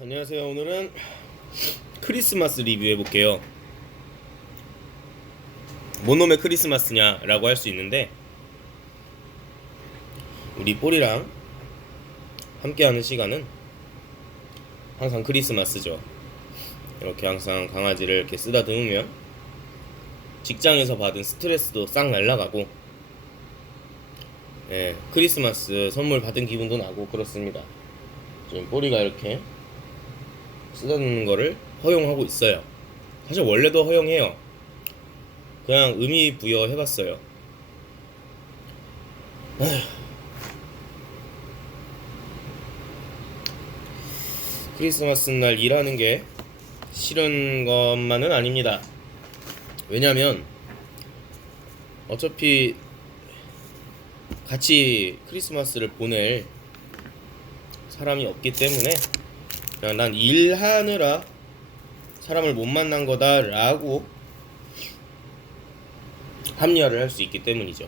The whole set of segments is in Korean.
안녕하세요. 오늘은 크리스마스 리뷰해 볼게요. 뭔 놈의 크리스마스냐라고 할 수 있는데 우리 뽀리랑 함께하는 시간은 항상 크리스마스죠. 이렇게 항상 강아지를 이렇게 쓰다듬으면 직장에서 받은 스트레스도 싹 날라가고 예, 크리스마스 선물 받은 기분도 나고 그렇습니다. 지금 뽀리가 이렇게 쓰다듬는 거를 허용하고 있어요. 사실 원래도 허용해요. 그냥 의미 부여해봤어요. 아휴. 크리스마스 날 일하는 게 싫은 것만은 아닙니다. 왜냐면 어차피 같이 크리스마스를 보낼 사람이 없기 때문에 그냥 난 일하느라 사람을 못 만난 거다라고 합리화를 할 수 있기 때문이죠.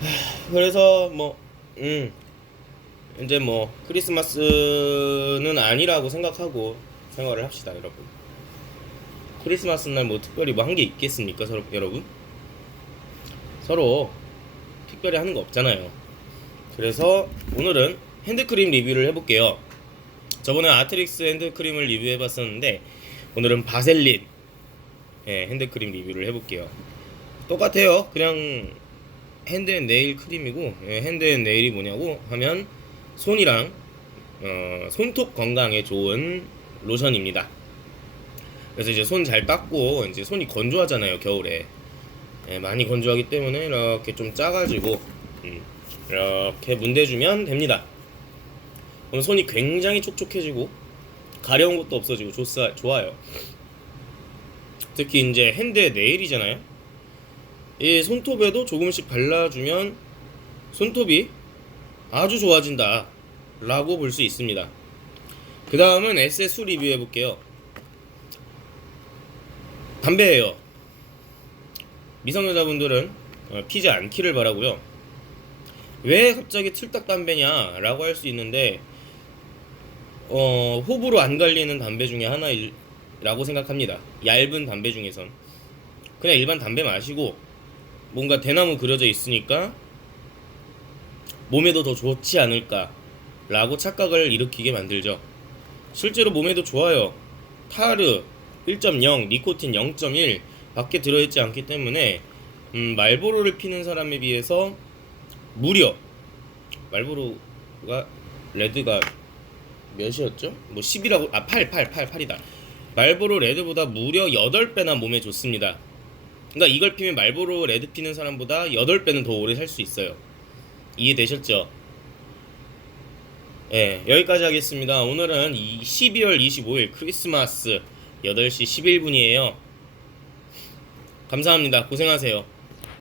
하, 그래서 뭐, 음, 이제 뭐 크리스마스는 아니라고 생각하고 생활을 합시다, 여러분. 크리스마스 날 뭐 특별히 뭐 한 게 있겠습니까, 서로, 여러분? 서로 특별히 하는 거 없잖아요. 그래서 오늘은 핸드크림 리뷰를 해볼게요. 저번에 아트릭스 핸드크림을 리뷰해봤었는데 오늘은 바셀린 예, 핸드크림 리뷰를 해볼게요. 똑같아요. 그냥 핸드앤네일 크림이고 예, 핸드앤네일이 뭐냐고 하면 손이랑 어, 손톱 건강에 좋은 로션입니다. 그래서 이제 손 잘 닦고 이제 손이 건조하잖아요 겨울에 예, 많이 건조하기 때문에 이렇게 좀 짜가지고 음, 이렇게 문대주면 됩니다. 그럼 손이 굉장히 촉촉해지고 가려운 것도 없어지고 좋사, 좋아요. 특히 이제 핸드에 네일이잖아요. 이 손톱에도 조금씩 발라주면 손톱이 아주 좋아진다 라고 볼 수 있습니다. 그 다음은 에세수 리뷰 해 볼게요. 담배예요. 미성년자분들은 어, 피지 않기를 바라고요. 왜 갑자기 틀딱 담배냐라고 할 수 있는데 어, 호불호 안 갈리는 담배 중에 하나라고 생각합니다. 얇은 담배 중에선 그냥 일반 담배 마시고 뭔가 대나무 그려져 있으니까 몸에도 더 좋지 않을까라고 착각을 일으키게 만들죠. 실제로 몸에도 좋아요. 타르 1.0, 니코틴 0.1 밖에 들어있지 않기 때문에 음, 말보로를 피는 사람에 비해서 무려 말보로가 레드가 몇이었죠? 뭐 10이라고 아 8, 8, 8, 8이다. 말보로 레드보다 무려 8배나 몸에 좋습니다. 그러니까 이걸 피면 말보로 레드 피는 사람보다 8배는 더 오래 살 수 있어요. 이해되셨죠? 예, 여기까지 하겠습니다. 오늘은 이 12월 25일 크리스마스 8시 11분이에요. 감사합니다. 고생하세요.